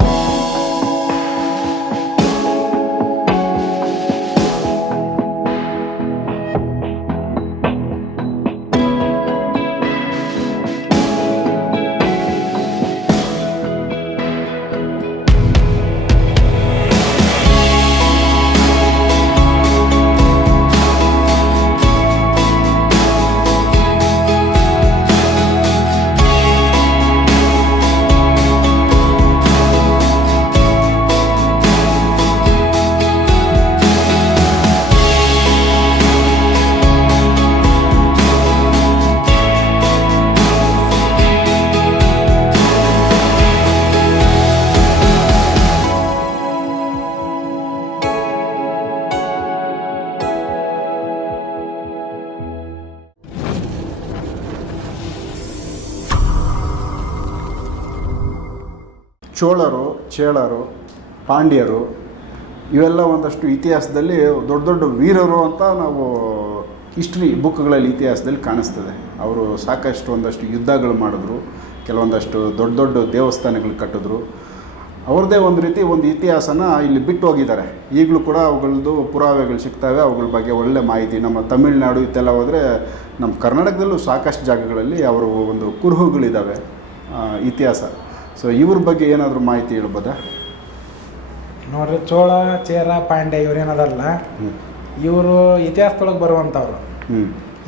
you ಚೋಳರು ಚೇಳರು ಪಾಂಡ್ಯರು ಇವೆಲ್ಲ ಒಂದಷ್ಟು ಇತಿಹಾಸದಲ್ಲಿ ದೊಡ್ಡ ದೊಡ್ಡ ವೀರರು ಅಂತ ನಾವು ಹಿಸ್ಟ್ರಿ ಬುಕ್ಗಳಲ್ಲಿ ಇತಿಹಾಸದಲ್ಲಿ ಕಾಣಿಸ್ತದೆ ಅವರು ಸಾಕಷ್ಟು ಒಂದಷ್ಟು ಯುದ್ಧಗಳು ಮಾಡಿದ್ರು ಕೆಲವೊಂದಷ್ಟು ದೊಡ್ಡ ದೊಡ್ಡ ದೇವಸ್ಥಾನಗಳು ಕಟ್ಟಿದ್ರು ಅವ್ರದ್ದೇ ಒಂದು ರೀತಿ ಒಂದು ಇತಿಹಾಸನ ಇಲ್ಲಿ ಬಿಟ್ಟು ಹೋಗಿದ್ದಾರೆ ಈಗಲೂ ಕೂಡ ಅವುಗಳದ್ದು ಪುರಾವೆಗಳು ಸಿಗ್ತವೆ ಅವುಗಳ ಬಗ್ಗೆ ಒಳ್ಳೆ ಮಾಹಿತಿ ನಮ್ಮ ತಮಿಳುನಾಡು ಇತ್ತೆಲ್ಲ ಹೋದರೆ ನಮ್ಮ ಕರ್ನಾಟಕದಲ್ಲೂ ಸಾಕಷ್ಟು ಜಾಗಗಳಲ್ಲಿ ಅವರು ಒಂದು ಕುರುಹುಗಳಿದ್ದಾವೆ ಇತಿಹಾಸ ಸೊ ಇವ್ರ ಬಗ್ಗೆ ಏನಾದರೂ ಮಾಹಿತಿ ಹೇಳ್ಬೋದಾ ನೋಡ್ರಿ ಚೋಳ ಚೇರ ಪಾಂಡೆ ಇವ್ರು ಇವರು ಇತಿಹಾಸದೊಳಗೆ ಬರುವಂಥವ್ರು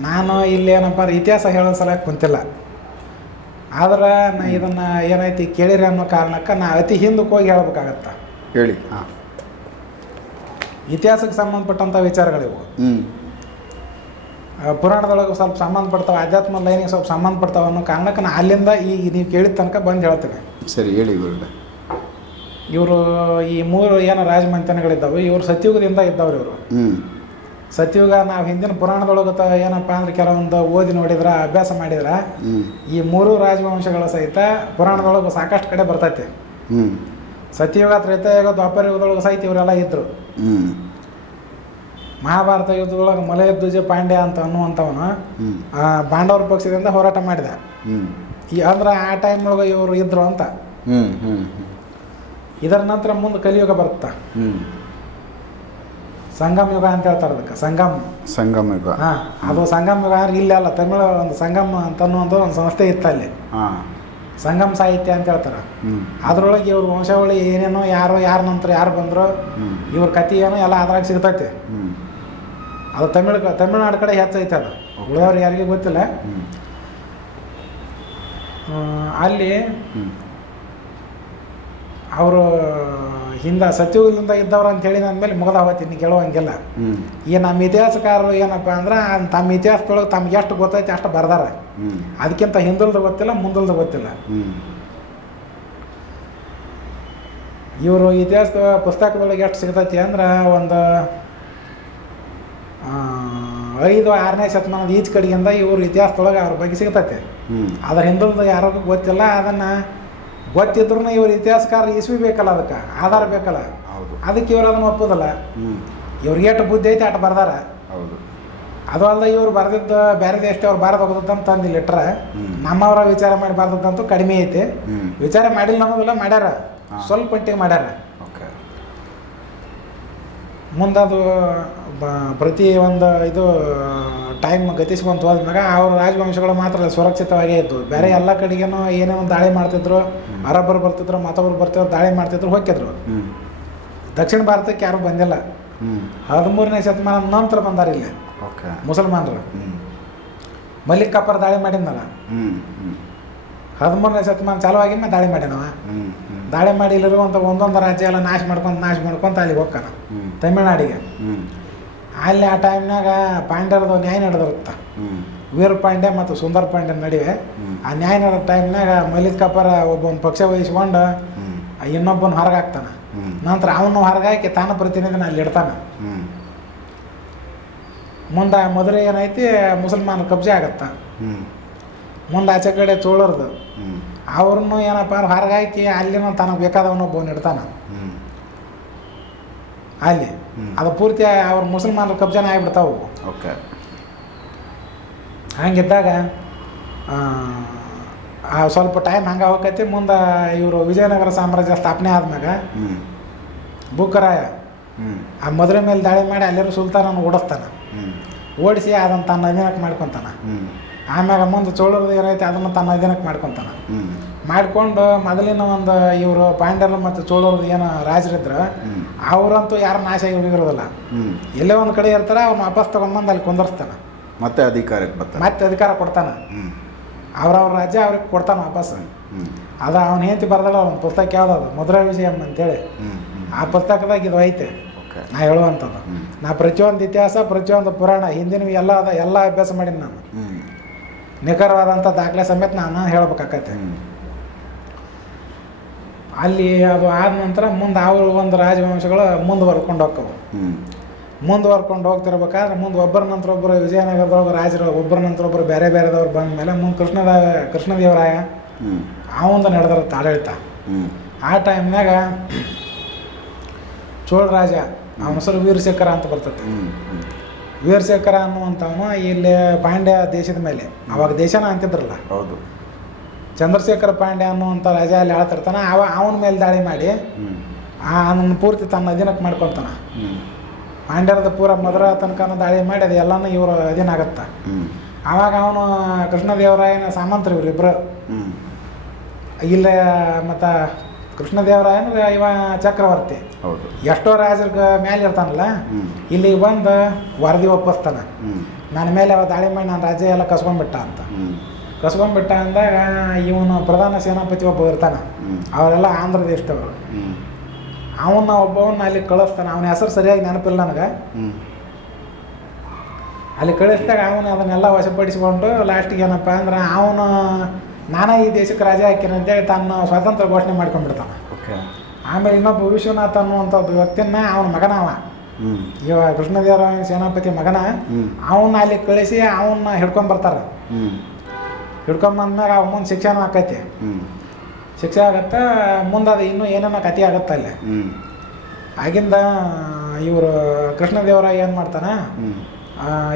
ನಾನು ಇಲ್ಲಿ ಏನಪ್ಪ ಇತಿಹಾಸ ಹೇಳೋ ಸಲ ಕುಂತಿಲ್ಲ ಆದ್ರೆ ನಾ ಇದನ್ನ ಏನೈತಿ ಕೇಳಿರಿ ಅನ್ನೋ ಕಾರಣಕ್ಕೆ ನಾ ಅತಿ ಹಿಂದಕ್ಕೆ ಹೋಗಿ ಹೇಳ್ಬೇಕಾಗತ್ತ ಹೇಳಿ ಹಾಂ ಇತಿಹಾಸಕ್ಕೆ ಸಂಬಂಧಪಟ್ಟಂಥ ವಿಚಾರಗಳಿವು ಪುರಾಣದೊಳಗೆ ಸ್ವಲ್ಪ ಸಂಬಂಧ ಪಡ್ತಾವೆ ಆಧ್ಯಾತ್ಮ ಲೈನಿಗೆ ಸ್ವಲ್ಪ ಸಂಬಂಧ ಪಡ್ತಾವೆ ಅನ್ನೋ ಕಾರಣಕ್ಕೆ ನಾನು ಅಲ್ಲಿಂದ ಈ ನೀವು ಕೇಳಿದ ತನಕ ಬಂದು ಹೇಳ್ತೇನೆ ಸರಿ ಹೇಳಿ ಗುರುಡ ಇವರು ಈ ಮೂರು ಏನು ರಾಜಮಂಥನಗಳಿದ್ದಾವೆ ಇವರು ಸತ್ಯುಗದಿಂದ ಇದ್ದವ್ರು ಇವರು ಸತ್ಯುಗ ನಾವು ಹಿಂದಿನ ಪುರಾಣದೊಳಗೆ ಏನಪ್ಪ ಅಂದ್ರೆ ಕೆಲವೊಂದು ಓದಿ ನೋಡಿದ್ರ ಅಭ್ಯಾಸ ಮಾಡಿದ್ರ ಈ ಮೂರು ರಾಜವಂಶಗಳ ಸಹಿತ ಪುರಾಣದೊಳಗೆ ಸಾಕಷ್ಟು ಕಡೆ ಬರ್ತೈತಿ ಸತ್ಯುಗ ತ್ರೇತಾಯುಗ ದ್ವಾಪರ ಸಹಿತ ಇವರೆಲ್ಲ ಇದ್ರು ಮಹಾಭಾರತ ಯುದ್ಧದೊಳಗೆ ಮಲಯಧ್ವಜ ಪಾಂಡ್ಯ ಅಂತ ಅನ್ನುವಂಥವನು ಬಾಂಡವರ ಪಕ್ಷದಿಂದ ಹೋರಾಟ ಮಾಡಿದ ಈ ಅಂದ್ರೆ ಆ ಟೈಮ್ ಒಳಗೆ ಇವರು ಇದ್ರು ಅಂತ ಇದರ ನಂತರ ಮುಂದೆ ಕಲಿಯುಗ ಬರುತ್ತ ಸಂಗಮ ಯುಗ ಅಂತ ಹೇಳ್ತಾರೆ ಅದಕ್ಕೆ ಸಂಗಮ್ ಸಂಗಮ ಯುಗ ಹಾಂ ಅದು ಸಂಗಮ ಯುಗ ಅಂದ್ರೆ ಇಲ್ಲ ಅಲ್ಲ ತಮಿಳ ಒಂದು ಸಂಗಮ ಅಂತ ಒಂದು ಸಂಸ್ಥೆ ಇತ್ತು ಅಲ್ಲಿ ಸಂಗಮ ಸಾಹಿತ್ಯ ಅಂತ ಹೇಳ್ತಾರೆ ಅದರೊಳಗೆ ಇವ್ರ ವಂಶಾವಳಿ ಏನೇನೋ ಯಾರೋ ಯಾರ ನಂತರ ಯಾರು ಬಂದ್ರು ಇವ್ರ ಕಥೆ ಏನೋ ಎಲ್ಲ ಅದ್ರಾಗ ಸಿಗ್ತೈತಿ ಅದು ತಮಿಳ್ ತಮಿಳ್ನಾಡು ಕಡೆ ಹೆಚ್ಚೈತೆ ಅದು ಉಳಿದವ್ರು ಯಾರಿಗೂ ಗೊತ್ತಿಲ್ಲ ಅಲ್ಲಿ ಅವರು ಹಿಂದೆ ಸತ್ಯುಗದಿಂದ ಇದ್ದವ್ರು ಅಂತ ಹೇಳಿದ ಅಂದಮೇಲೆ ಮುಗ್ದ ಹೋಗ್ತೀನಿ ಕೇಳುವಂಗಿಲ್ಲ ಈಗ ನಮ್ಮ ಇತಿಹಾಸಕಾರರು ಏನಪ್ಪ ಅಂದ್ರೆ ತಮ್ಮ ಇತಿಹಾಸದೊಳಗೆ ತಮ್ಗೆ ಎಷ್ಟು ಗೊತ್ತೈತೆ ಅಷ್ಟು ಬರ್ದಾರ ಅದಕ್ಕಿಂತ ಹಿಂದುಳಿದು ಗೊತ್ತಿಲ್ಲ ಮುಂದುಲ್ದು ಗೊತ್ತಿಲ್ಲ ಇವರು ಇತಿಹಾಸದ ಪುಸ್ತಕದೊಳಗೆ ಎಷ್ಟು ಸಿಗ್ತೈತಿ ಅಂದ್ರೆ ಒಂದು ಐದು ಆರನೇ ಶತಮಾನದ ಈಚ ಕಡೆಗಿಂದ ಇವರು ಇತಿಹಾಸದೊಳಗೆ ಅವ್ರ ಬಗ್ಗೆ ಸಿಗ್ತೈತೆ ಅದ್ರ ಹಿಂದೂ ಯಾರಿಗೂ ಗೊತ್ತಿಲ್ಲ ಅದನ್ನು ಗೊತ್ತಿದ್ರು ಇವ್ರ ಇತಿಹಾಸಕಾರ ಇಸ್ವಿ ಬೇಕಲ್ಲ ಅದಕ್ಕೆ ಆಧಾರ ಬೇಕಲ್ಲ ಹೌದು ಅದಕ್ಕೆ ಇವ್ರ ಅದನ್ನು ಒಪ್ಪೋದಲ್ಲ ಇವ್ರಿಗೆ ಎಷ್ಟು ಬುದ್ಧಿ ಐತೆ ಅಟ್ ಬರ್ದಾರ ಹೌದು ಅದು ಅಲ್ಲದೆ ಇವ್ರು ಬರೆದಿದ್ದ ಬೇರೆ ದೇಶದವ್ರು ಬಾರದ ಹೋಗೋದಂತ ಅಂದಿ ಲೆಟ್ರ ನಮ್ಮವರ ವಿಚಾರ ಮಾಡಿ ಬಾರ್ದಂತೂ ಕಡಿಮೆ ಐತೆ ವಿಚಾರ ಮಾಡಿಲ್ಲ ಅನ್ನೋದಿಲ್ಲ ಮಾಡ್ಯಾರ ಸ್ವಲ್ಪ ಮಟ್ಟಿಗೆ ಮಾಡ್ಯಾರ ಮುಂದದು ಪ್ರತಿ ಒಂದು ಇದು ಟೈಮ್ ಗತಿಸ್ಕೊಂತ ಹೋದ್ಮೇಲೆ ಅವ್ರ ರಾಜವಂಶಗಳು ಮಾತ್ರ ಸುರಕ್ಷಿತವಾಗೇ ಇತ್ತು ಬೇರೆ ಎಲ್ಲ ಕಡೆಗೇನು ಏನೇನೋ ದಾಳಿ ಮಾಡ್ತಿದ್ರು ಅರಬ್ಬರು ಬರ್ತಿದ್ರು ಮತ್ತೊಬ್ಬರು ಬರ್ತಿದ್ರು ದಾಳಿ ಮಾಡ್ತಿದ್ರು ಹೋಗಿದ್ರು ದಕ್ಷಿಣ ಭಾರತಕ್ಕೆ ಯಾರು ಬಂದಿಲ್ಲ ಹದಿಮೂರನೇ ಶತಮಾನ ನಂತರ ಬಂದಾರ ಇಲ್ಲಿ ಮುಸಲ್ಮಾನರು ಮಲ್ಲಿಕ್ ದಾಳಿ ಮಾಡಿದ್ನಲ್ಲ ಹದಿಮೂರನೇ ಶತಮಾನ ಚಾಲು ಮೇಲೆ ದಾಳಿ ಮಾಡಿನವ ದಾಳಿ ಮಾಡಿ ಇಲ್ಲಿರುವಂತ ಒಂದೊಂದು ರಾಜ್ಯ ಎಲ್ಲ ನಾಶ ಮಾಡ್ಕೊಂತ ನಾಶ ಮಾಡ್ಕೊಂತ ಅಲ್ಲಿಗೆ ಹೋಗ್ತಾನ ತಮಿಳ್ನಾಡಿಗೆ ಅಲ್ಲಿ ಆ ಟೈಮ್ನಾಗ ಪಾಂಡ್ಯರದು ನ್ಯಾಯ ನಡೆದಿರುತ್ತೆ ವೀರ ಪಾಂಡೆ ಮತ್ತು ಸುಂದರ್ ಪಾಂಡೆ ನಡುವೆ ಆ ನ್ಯಾಯ ನಡೆದ ಟೈಮ್ನಾಗ ಮಲಿಕ್ ಕಪರ ಒಬ್ಬನ ಪಕ್ಷ ವಹಿಸ್ಕೊಂಡು ಇನ್ನೊಬ್ಬನ ಹೊರಗಾಕ್ತಾನ ನಂತರ ಅವನು ಹೊರಗಾಕಿ ತಾನು ಪ್ರತಿನಿಧಿನ ಅಲ್ಲಿ ಇಡ್ತಾನೆ ಮುಂದೆ ಮೊದಲು ಏನೈತಿ ಮುಸಲ್ಮಾನ ಕಬ್ಜೆ ಆಗತ್ತೆ ಮುಂದೆ ಆಚೆ ಕಡೆ ಚೋಳರ್ದು ಅವ್ರನ್ನು ಏನಪ್ಪ ಹೊರಗಾಕಿ ಅಲ್ಲಿನ ತನಗೆ ಬೇಕಾದವನೊಬ್ಬನ ಇಡ್ತಾನ ಅಲ್ಲಿ ಅದು ಪೂರ್ತಿ ಅವ್ರ ಮುಸಲ್ಮಾನರು ಕಬ್ಜಾನ ಆಗಿಬಿಡ್ತಾವು ಓಕೆ ಹಂಗಿದ್ದಾಗ ಸ್ವಲ್ಪ ಟೈಮ್ ಹಂಗೆ ಹೋಗತಿ ಮುಂದೆ ಇವರು ವಿಜಯನಗರ ಸಾಮ್ರಾಜ್ಯ ಸ್ಥಾಪನೆ ಆದ್ಮ್ಯಾಗ ಬುಕ್ಕರಾಯ ಆ ಮದುವೆ ಮೇಲೆ ದಾಳಿ ಮಾಡಿ ಅಲ್ಲಿರೋ ಸುಲ್ತಾನನ್ನು ಓಡಿಸ್ತಾನೆ ಓಡಿಸಿ ಅದನ್ನು ತನ್ನ ಅಧೀನಕ್ಕೆ ಮಾಡ್ಕೊತಾನೆ ಆಮ್ಯಾಗ ಮುಂದೆ ಚೋಳರು ಏನೈತೆ ಅದನ್ನು ತನ್ನ ಅಧೀನಕ್ಕೆ ಮಾಡ್ಕೊತಾನೆ ಮಾಡಿಕೊಂಡು ಮೊದಲಿನ ಒಂದು ಇವರು ಪಾಂಡ್ಯರು ಮತ್ತು ಚೋಳವ್ರದ್ದು ಏನು ರಾಜರಿದ್ರು ಅವರಂತೂ ಯಾರು ನಾಶ ಆಗಿ ಹೋಗಿರೋದಿಲ್ಲ ಎಲ್ಲೇ ಒಂದು ಕಡೆ ಇರ್ತಾರೆ ಅವ್ನು ವಾಪಸ್ ತಗೊಂಡ್ಬಂದು ಅಲ್ಲಿ ಕುಂದರ್ಸ್ತಾನೆ ಮತ್ತೆ ಅಧಿಕಾರಕ್ಕೆ ಬರ್ತಾನೆ ಮತ್ತೆ ಅಧಿಕಾರ ಕೊಡ್ತಾನೆ ಅವ್ರವ್ರ ರಾಜ್ಯ ಅವ್ರಿಗೆ ಕೊಡ್ತಾನೆ ವಾಪಸ್ ಅದು ಅವನ ಹೆಂಡತಿ ಬರ್ದಲ್ಲ ಅವ್ನ ಪುಸ್ತಕ ಯಾವ್ದು ಮಧುರ ವಿಜಯಂ ಅಂತೇಳಿ ಆ ಪುಸ್ತಕದಾಗ ಇದು ಐತೆ ನಾ ಹೇಳುವಂಥದ್ದು ನಾ ಪ್ರತಿಯೊಂದು ಇತಿಹಾಸ ಪ್ರತಿಯೊಂದು ಪುರಾಣ ಹಿಂದಿನ ಎಲ್ಲ ಅದ ಎಲ್ಲ ಅಭ್ಯಾಸ ಮಾಡೀನಿ ನಾನು ನಿಖರವಾದಂಥ ದಾಖಲೆ ಸಮೇತ ನಾನು ಹೇಳ್ಬೇಕಾಕತ್ತೆ ಅಲ್ಲಿ ಅದು ಆದ ನಂತರ ಮುಂದೆ ಅವರು ಒಂದು ರಾಜವಂಶಗಳು ಮುಂದುವರ್ಕೊಂಡು ಹೋಗ್ತವೆ ಮುಂದುವರ್ಕೊಂಡು ಹೋಗ್ತಿರ್ಬೇಕಾದ್ರೆ ಮುಂದೆ ಒಬ್ಬರ ನಂತರ ಒಬ್ಬರು ವಿಜಯನಗರದೊಳಗೆ ರಾಜರು ಒಬ್ಬರ ನಂತರ ಒಬ್ಬರು ಬೇರೆ ಬೇರೆದವ್ರು ಬಂದ ಮೇಲೆ ಮುಂದೆ ಕೃಷ್ಣದ ಕೃಷ್ಣದೇವರಾಯ ಅವಂದು ನಡೆದಿರುತ್ತೆ ಆಡಳಿತ ಆ ಟೈಮ್ನಾಗ ಚೋಳ ರಾಜ ಅವನ ಹೆಸರು ವೀರಶೇಖರ ಅಂತ ಬರ್ತದೆ ವೀರಶೇಖರ ಅನ್ನುವಂಥವನು ಇಲ್ಲಿ ಪಾಂಡ್ಯ ದೇಶದ ಮೇಲೆ ಅವಾಗ ದೇಶನ ಅಂತಿದ್ರಲ್ಲ ಹೌದು ಚಂದ್ರಶೇಖರ ಪಾಂಡೆ ಅನ್ನುವಂಥ ರಾಜ ಅಲ್ಲಿ ಹೇಳ್ತಿರ್ತಾನೆ ಅವ ಅವನ ಮೇಲೆ ದಾಳಿ ಮಾಡಿ ಅವನ ಪೂರ್ತಿ ತನ್ನ ಅಧೀನಕ್ಕೆ ಮಾಡ್ಕೊತಾನೆ ಪಾಂಡ್ಯರದ ಪೂರ ಮಧುರ ತನಕ ದಾಳಿ ಮಾಡಿ ಅದು ಎಲ್ಲನೂ ಇವರು ಅಧೀನ ಆಗತ್ತ ಆವಾಗ ಅವನು ಕೃಷ್ಣದೇವರಾಯನ ಸಾಮಂತ್ರ ಇವ್ರು ಇಬ್ಬರು ಇಲ್ಲೇ ಮತ್ತು ಕೃಷ್ಣದೇವರಾಯನ ಇವ ಚಕ್ರವರ್ತಿ ಎಷ್ಟೋ ರಾಜರ ಮೇಲೆ ಇರ್ತಾನಲ್ಲ ಇಲ್ಲಿ ಬಂದು ವರದಿ ಒಪ್ಪಿಸ್ತಾನೆ ನನ್ನ ಮೇಲೆ ಅವ ದಾಳಿ ಮಾಡಿ ನಾನು ರಾಜ್ಯ ಎಲ್ಲ ಕಸ್ಕೊಂಡ್ಬಿಟ್ಟ ಅಂತ ಕಸ್ಕೊಂಡ್ಬಿಟ್ಟ ಅಂದಾಗ ಇವನು ಪ್ರಧಾನ ಸೇನಾಪತಿ ಒಬ್ಬ ಇರ್ತಾನೆ ಅವರೆಲ್ಲ ಆಂಧ್ರ ದೇಶದವರು ಅವನ ಒಬ್ಬವನ್ನ ಅಲ್ಲಿ ಕಳಿಸ್ತಾನೆ ಅವನ ಹೆಸರು ಸರಿಯಾಗಿ ನೆನಪಿಲ್ಲ ನನಗೆ ಅಲ್ಲಿ ಕಳಿಸಿದಾಗ ಅವನು ಅದನ್ನೆಲ್ಲ ವಶಪಡಿಸಿಕೊಂಡು ಲಾಸ್ಟಿಗೆ ಏನಪ್ಪ ಅಂದ್ರೆ ಅವನು ನಾನೇ ಈ ದೇಶಕ್ಕೆ ರಾಜ ಅಂತ ಹೇಳಿ ತನ್ನ ಸ್ವಾತಂತ್ರ್ಯ ಘೋಷಣೆ ಮಾಡ್ಕೊಂಡ್ಬಿಡ್ತಾನೆ ಓಕೆ ಆಮೇಲೆ ಇನ್ನೊಬ್ಬ ವಿಶ್ವನಾಥ್ ಅನ್ನುವಂಥ ಒಬ್ಬ ವ್ಯಕ್ತಿನ ಅವನ ಮಗನ ಅವ ಇವ ಕೃಷ್ಣದೇವರಾಯ ಸೇನಾಪತಿ ಮಗನ ಅವನ್ನ ಅಲ್ಲಿ ಕಳಿಸಿ ಅವನ್ನ ಬರ್ತಾರೆ ಹಿಡ್ಕೊಂಬಂದ್ಮೇಲೆ ಅವ್ ಮುಂದೆ ಶಿಕ್ಷಣ ಆಕೈತಿ ಶಿಕ್ಷೆ ಆಗತ್ತೆ ಮುಂದೆ ಇನ್ನೂ ಏನೇನೋ ಕತೆ ಆಗತ್ತೆ ಅಲ್ಲಿ ಆಗಿಂದ ಇವರು ಕೃಷ್ಣದೇವರ ಏನು ಮಾಡ್ತಾನೆ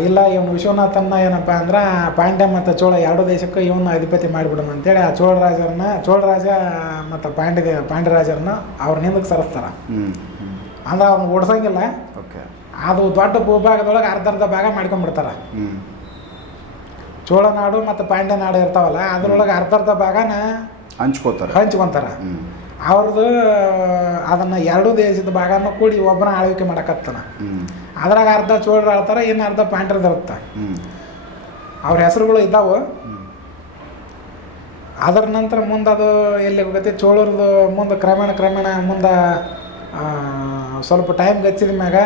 ಇಲ್ಲ ಇವನು ವಿಶ್ವನಾಥನ್ನ ಏನಪ್ಪ ಅಂದ್ರೆ ಪಾಂಡ್ಯ ಮತ್ತು ಚೋಳ ಎರಡು ದೇಶಕ್ಕೂ ಇವನ್ನ ಅಧಿಪತಿ ಮಾಡಿಬಿಡೋಣ ಅಂತೇಳಿ ಆ ಚೋಳ ರಾಜರನ್ನ ಚೋಳ ರಾಜ ಮತ್ತು ಪಾಂಡ್ಯ ಪಾಂಡ್ಯರಾಜರನ್ನ ಅವ್ರ ಹಿಂದಕ್ಕೆ ಸರಿಸ್ತಾರೆ ಅಂದ್ರೆ ಅವ್ರನ್ನ ಓಡಿಸಂಗಿಲ್ಲ ಓಕೆ ಅದು ದೊಡ್ಡ ಭೂಭಾಗದೊಳಗೆ ಅರ್ಧ ಅರ್ಧ ಭಾಗ ಮಾಡ್ಕೊಂಡ್ಬಿಡ್ತಾರೆ ಚೋಳನಾಡು ಮತ್ತು ಪಾಂಡ್ಯನಾಡು ಇರ್ತಾವಲ್ಲ ಅದ್ರೊಳಗೆ ಅರ್ಧರ್ಧ ಭಾಗನ ಹಂಚ್ಕೋತಾರೆ ಹಂಚ್ಕೊತಾರೆ ಅವ್ರದ್ದು ಅದನ್ನು ಎರಡೂ ದೇಶದ ಭಾಗನೂ ಕೂಡಿ ಒಬ್ಬನ ಆಳ್ವಿಕೆ ಮಾಡಕತ್ತಾನ ಅದ್ರಾಗ ಅರ್ಧ ಚೋಳರು ಆಳ್ತಾರೆ ಇನ್ನು ಅರ್ಧ ಪಾಂಡ್ರದ ಇರುತ್ತೆ ಅವ್ರ ಹೆಸರುಗಳು ಇದ್ದಾವೆ ಅದರ ನಂತರ ಮುಂದೆ ಅದು ಎಲ್ಲಿ ಹೋಗುತ್ತೆ ಚೋಳರದು ಮುಂದೆ ಕ್ರಮೇಣ ಕ್ರಮೇಣ ಮುಂದೆ ಸ್ವಲ್ಪ ಟೈಮ್ ಗಚ್ಚಿದ ಮ್ಯಾಗ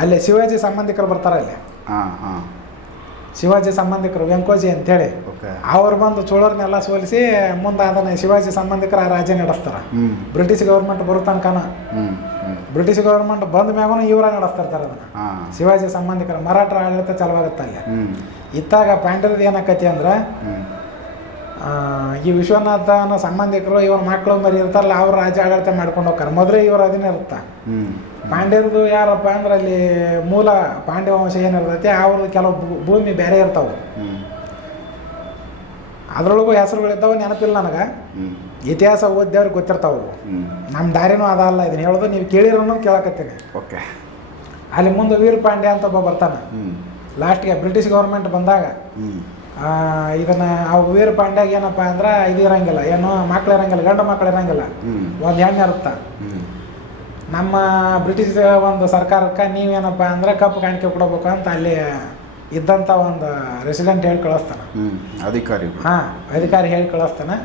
ಅಲ್ಲಿ ಶಿವಾಜಿ ಸಂಬಂಧಿಕರು ಬರ್ತಾರೆ ಅಲ್ಲಿ ಹಾಂ ಹಾಂ ಶಿವಾಜಿ ಸಂಬಂಧಿಕರು ವೆಂಕೋಜಿ ಅಂತೇಳಿ ಅವ್ರು ಬಂದು ಚೋಳರ್ನೆಲ್ಲ ಸೋಲಿಸಿ ಮುಂದೆ ಅದನ್ನ ಶಿವಾಜಿ ಸಂಬಂಧಿಕರ ಆ ರಾಜ್ಯ ನಡೆಸ್ತಾರೆ ಬ್ರಿಟಿಷ್ ಗೌರ್ಮೆಂಟ್ ಬರೋ ಬ್ರಿಟಿಷ್ ಗೌರ್ಮೆಂಟ್ ಬಂದ ಮ್ಯಾಗೂ ಇವರ ನಡೆಸ್ತಾರ ಅದನ್ನ ಶಿವಾಜಿ ಸಂಬಂಧಿಕರ ಮರಾಠ ಆಡಳಿತ ಚಲವಾಗುತ್ತೆ ಅಲ್ಲಿ ಇತ್ತಾಗ ಪಾಂಡ್ಯದ ಏನಕ್ಕತಿ ಅಂದ್ರೆ ಈ ವಿಶ್ವನಾಥನ ಸಂಬಂಧಿಕರು ಇವ್ರ ಮಕ್ಕಳು ಮರಿ ಇರ್ತಾರಲ್ಲ ಅವ್ರ ರಾಜ್ಯ ಆಡಳಿತ ಮಾಡ್ಕೊಂಡು ಹೋಗ್ತಾರೆ ಮೊದಲೇ ಇವ್ರ ಅದನ್ನೇ ಇರುತ್ತ ಪಾಂಡ್ಯರದು ಯಾರಪ್ಪ ಅಂದ್ರೆ ಅಲ್ಲಿ ಮೂಲ ಪಾಂಡ್ಯ ವಂಶ ಏನಿರ್ತೈತಿ ಅವ್ರದ್ದು ಕೆಲವು ಭೂಮಿ ಬೇರೆ ಇರ್ತಾವೆ ಅದರೊಳಗೂ ಹೆಸರುಗಳಿದ್ದಾವ ನೆನಪಿಲ್ಲ ನನಗೆ ಇತಿಹಾಸ ಓದಿದವ್ರಿಗೆ ಗೊತ್ತಿರ್ತಾವು ನಮ್ಮ ದಾರಿನೂ ಅಲ್ಲ ಇದನ್ನ ಹೇಳೋದು ನೀವು ಕೇಳಿರೋನು ಕೇಳಕತ್ತೀನಿ ಓಕೆ ಅಲ್ಲಿ ಮುಂದೆ ವೀರ ಪಾಂಡ್ಯ ಅಂತ ಒಬ್ಬ ಬರ್ತಾನೆ ಲಾಸ್ಟ್ಗೆ ಬ್ರಿಟಿಷ್ ಗೌರ್ಮೆಂಟ್ ಬಂದಾಗ ಇದನ್ನ ಆ ವೀರ ಪಾಂಡ್ಯಾಗ ಏನಪ್ಪ ಅಂದ್ರೆ ಇದು ಇರಂಗಿಲ್ಲ ಏನು ಮಕ್ಳು ಇರಂಗಿಲ್ಲ ಗಂಡು ಮಕ್ಳು ಇರಂಗಿಲ್ಲ ಒಂದು ಹೆಣ್ಣು ಇರುತ್ತಾ ನಮ್ಮ ಬ್ರಿಟಿಷ್ ಒಂದು ಸರ್ಕಾರಕ್ಕೆ ನೀವೇನಪ್ಪ ಅಂದ್ರೆ ಕಪ್ಪು ಕಾಣಿಕೆ ಕೊಡಬೇಕು ಅಂತ ಅಲ್ಲಿ ಇದ್ದಂಥ ಒಂದು ರೆಸಿಡೆಂಟ್ ಹೇಳಿ ಕಳಿಸ್ತಾನೆ ಅಧಿಕಾರಿ ಹಾಂ ಅಧಿಕಾರಿ ಹೇಳಿ ಕಳಿಸ್ತಾನೆ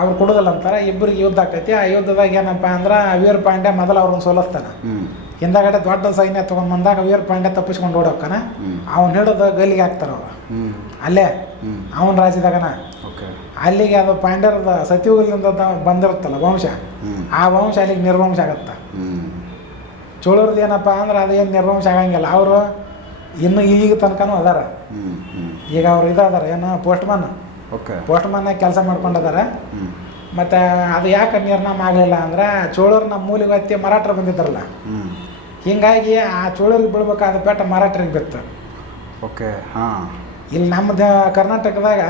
ಅವ್ರು ಕೊಡೋದಿಲ್ಲ ಅಂತಾರೆ ಇಬ್ಬರಿಗೆ ಯುದ್ಧ ಆಕೈತಿ ಆ ಯುದ್ಧದಾಗ ಏನಪ್ಪ ಅಂದ್ರೆ ವೀರ್ ಪಾಂಡ್ಯ ಮೊದಲು ಅವ್ರನ್ನ ಸೋಲಿಸ್ತಾನೆ ಹಿಂದಾಗಡೆ ದೊಡ್ಡ ಸೈನ್ಯ ಬಂದಾಗ ವೀರ ಪಾಂಡ್ಯ ತಪ್ಪಿಸ್ಕೊಂಡು ಓಡೋಕ್ಕನ ಅವ್ನು ಹಿಡಿದು ಗಲ್ಲಿಗೆ ಹಾಕ್ತಾರೆ ಅವ್ರು ಅಲ್ಲೇ ಅವನ ರಾಜ್ಯದಾಗನ ಅಲ್ಲಿಗೆ ಅದು ಪಾಂಡ್ಯರದ ಸತ್ಯುಗದಿಂದ ಬಂದಿರುತ್ತಲ್ಲ ವಂಶ ಆ ವಂಶ ಅಲ್ಲಿಗೆ ನಿರ್ವಂಶ ಆಗತ್ತ ಚೋಳರದ್ದು ಏನಪ್ಪ ಅಂದ್ರೆ ಅದೇನು ನಿರ್ವಂಶ ಆಗಂಗಿಲ್ಲ ಅವರು ಇನ್ನು ಈಗ ತನಕನೂ ಅದಾರ ಈಗ ಅವ್ರು ಇದಾದಾರ ಏನು ಪೋಸ್ಟ್ಮನ್ ಓಕೆ ಕೆಲಸ ಮಾಡ್ಕೊಂಡಿದಾರ ಮತ್ತೆ ಅದು ಯಾಕೆ ನಿರ್ನಾಮ ಆಗಲಿಲ್ಲ ಅಂದ್ರೆ ಚೋಳರು ನಮ್ಮ ಮೂಲಿಗೆ ಹತ್ತಿ ಮರಾಠರು ಬಂದಿದ್ದಾರಲ್ಲ ಹಿಂಗಾಗಿ ಆ ಚೋಳರಿಗೆ ಬೀಳ್ಬೇಕಾದ ಬೆಟ್ಟ ಮರಾಠರಿಗೆ ಬಿತ್ತು ಓಕೆ ಹಾಂ ಇಲ್ಲಿ ನಮ್ಮ ಕರ್ನಾಟಕದಾಗ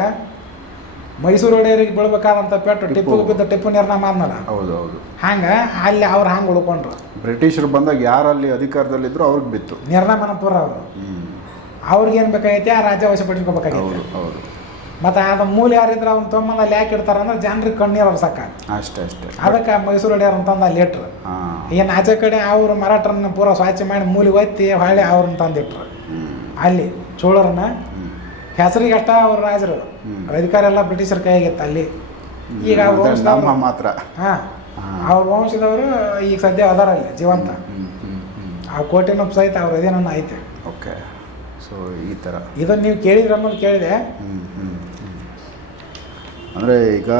ಮೈಸೂರು ಒಡೆಯರಿಗೆ ಬೀಳ್ಬೇಕಾದಂಥ ಪೆಟ್ಟು ಟಿಪ್ಪು ಬಿದ್ದ ಟಿಪ್ಪು ನಿರ್ಣಯ ಮಾಡ್ನಲ್ಲ ಹೌದು ಹೌದು ಹಂಗೆ ಅಲ್ಲಿ ಅವ್ರು ಹಂಗೆ ಉಳ್ಕೊಂಡ್ರು ಬ್ರಿಟಿಷರು ಬಂದಾಗ ಯಾರು ಅಲ್ಲಿ ಅಧಿಕಾರದಲ್ಲಿ ಇದ್ರು ಅವ್ರಿಗೆ ಬಿತ್ತು ಮನಪುರ ಅವರು ಅವ್ರಿಗೇನು ಬೇಕಾಗೈತಿ ಆ ರಾಜ್ಯವಶ ಹೌದು ಮತ್ತು ಮೂಲ ಮೂಲೆ ಯಾರಿದ್ರೆ ಅವ್ನ ಅಲ್ಲಿ ಯಾಕೆ ಅಂದ್ರೆ ಜನರಿಗೆ ಕಣ್ಣೀರು ಅವ್ರ ಅಷ್ಟೇ ಅಷ್ಟೇ ಅದಕ್ಕೆ ಮೈಸೂರು ಒಡೆಯರ್ ಅಂತಂದ ಲೇಟ್ರು ಏನು ಆಚೆ ಕಡೆ ಅವ್ರು ಮರಾಠರನ್ನ ಪೂರ ಸ್ವಚ್ಛ ಮಾಡಿ ಮೂಲಿ ಒತ್ತಿ ಹೊಳ್ಳಿ ಅವ್ರನ್ನ ತಂದಿಟ್ರು ಅಲ್ಲಿ ಚೋಳರನ್ನ ಹೆಸರಿಗೆ ಅಷ್ಟ ಅವ್ರ ರಾಜರು ಅಧಿಕಾರ ಎಲ್ಲ ಬ್ರಿಟಿಷರ ಕೈಯಾಗಿತ್ತು ಅಲ್ಲಿ ಈಗ ಮಾತ್ರ ಹಾಂ ಅವ್ರ ವಂಶದವರು ಈಗ ಸದ್ಯ ಅದಾರ ಅಲ್ಲಿ ಜೀವಂತ ಆ ಕೋಟೆನೂ ಸಹಿತ ಅವ್ರ ನನ್ನ ಐತೆ ಓಕೆ ಸೊ ಈ ಥರ ಇದನ್ನು ನೀವು ಕೇಳಿದ್ರೆ ಅನ್ನೋದು ಕೇಳಿದೆ ಅಂದರೆ ಈಗ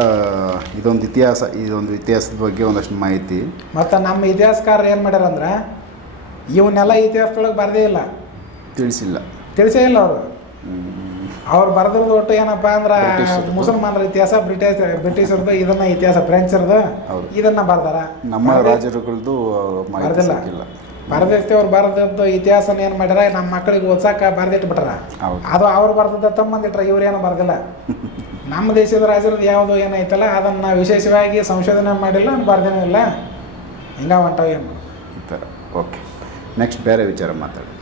ಇದೊಂದು ಇತಿಹಾಸ ಇದೊಂದು ಇತಿಹಾಸದ ಬಗ್ಗೆ ಒಂದಷ್ಟು ಮಾಹಿತಿ ಮತ್ತು ನಮ್ಮ ಇತಿಹಾಸಕಾರರು ಏನು ಮಾಡ್ಯಾರ ಅಂದ್ರೆ ಇವನ್ನೆಲ್ಲ ಇತಿಹಾಸದೊಳಗೆ ಬರದೇ ಇಲ್ಲ ತಿಳಿಸಿಲ್ಲ ತಿಳಿಸೇ ಇಲ್ಲ ಅವರು ಅವ್ರು ಬರೆದಿರೋದು ಒಟ್ಟು ಏನಪ್ಪ ಅಂದ್ರೆ ಮುಸಲ್ಮಾನರ ಇತಿಹಾಸ ಬ್ರಿಟಿಷ್ ಬ್ರಿಟಿಷರ್ದು ಇದನ್ನ ಇತಿಹಾಸ ಫ್ರೆಂಚರ್ದು ಇದನ್ನ ಬರ್ದಾರ ನಮ್ಮ ರಾಜರುಗಳದ್ದು ಇಲ್ಲ ಬರೆದಿರ್ತಿ ಅವ್ರು ಬರೆದದ್ದು ಇತಿಹಾಸನ ಏನು ಮಾಡ್ಯಾರ ನಮ್ಮ ಮಕ್ಕಳಿಗೆ ಓದ್ಸಾಕ ಬರ್ದಿಟ್ಟು ಬಿಟ್ರ ಅದು ಅವ್ರು ಬರೆದದ್ದು ತಮ್ಮಂದಿಟ್ರ ಇವ್ರೇನು ಬರ್ದಿಲ್ಲ ನಮ್ಮ ದೇಶದ ರಾಜರದ್ದು ಯಾವುದು ಏನೈತಲ್ಲ ಅದನ್ನ ವಿಶೇಷವಾಗಿ ಸಂಶೋಧನೆ ಮಾಡಿಲ್ಲ ಬರ್ದೇನೂ ಇಲ್ಲ ಹಿಂಗ ಹೊಂಟವು ಏನು ಓಕೆ ನೆಕ್ಸ್ಟ್ ಬೇರೆ ವಿಚಾರ ಮಾತಾಡಿ